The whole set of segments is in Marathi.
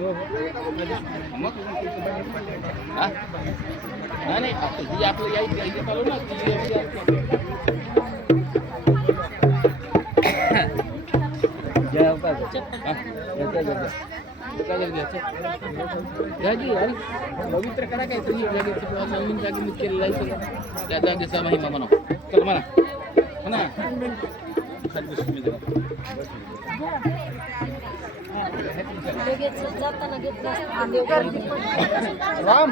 मग हा नाही आपलं यायचं चालू ना पवित्र करा काय तुम्ही नवीन जागी केलेलं आहे सगळं त्या जागेचा महिमा म्हणा चल म्हणा म्हणा राम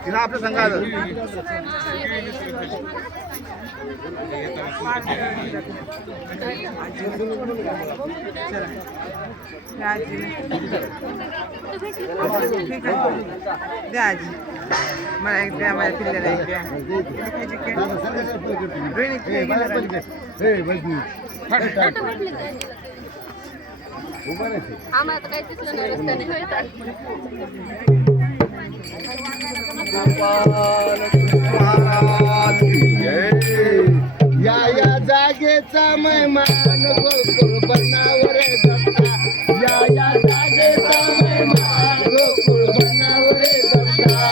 तिला आपलं सांगा द्या आजी मला एक द्या माझ्या पिल्ल्याला एक द्या आम्हाला काही तिथलं नाही रस्त्याने या जागेचा महिमान गोकुळ बनावर दत्ता या जागेचा महिमान गोकुळ बनावर दत्ता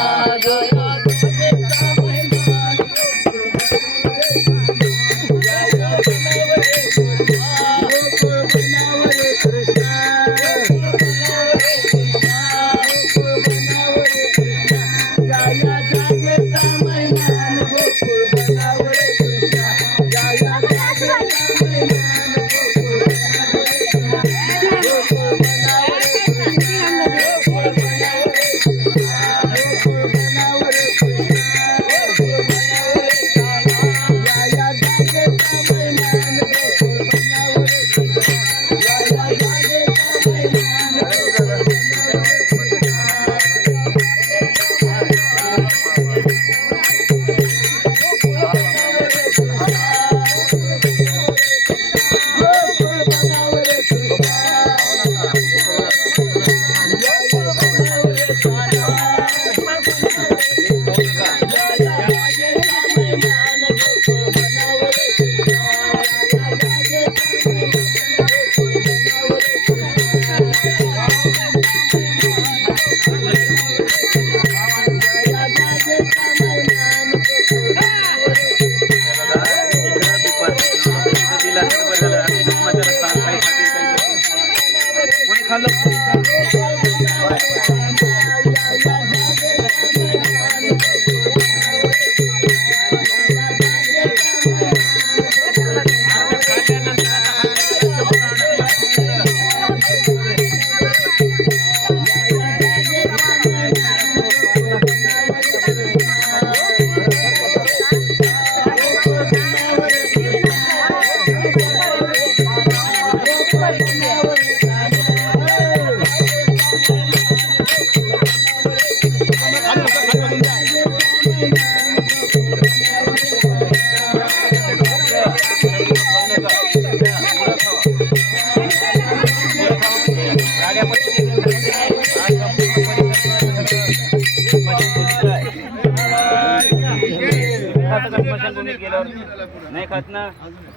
नाही खात ना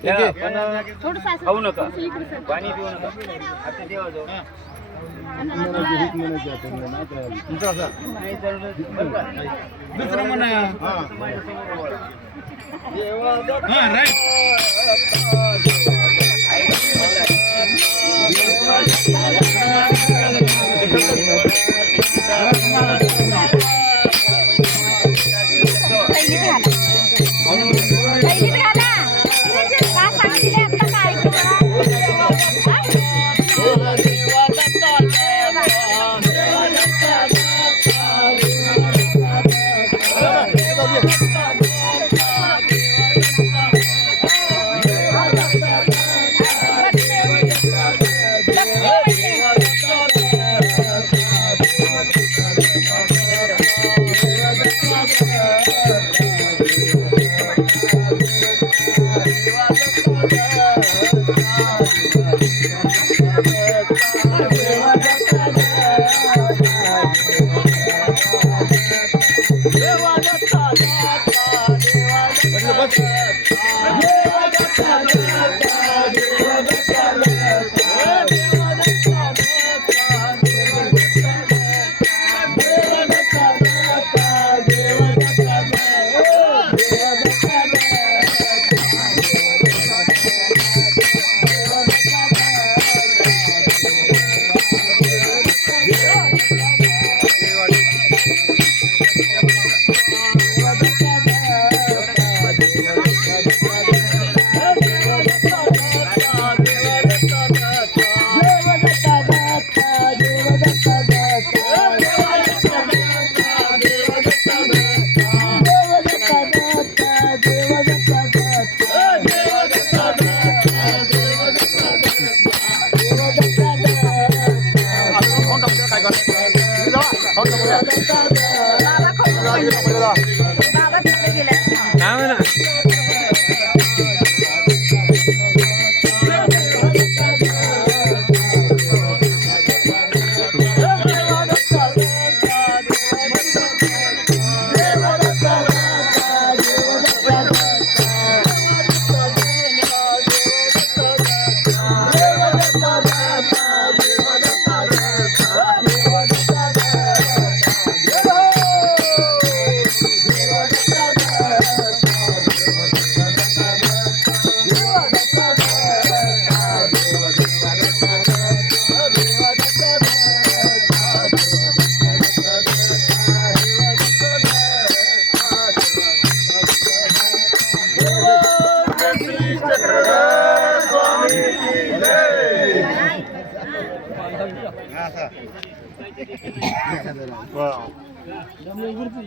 पण खाऊ नका पाणी पिऊ नका आता देवा जाऊ दुसरं म्हणा काय म्हणा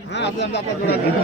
हा, आता जोडा.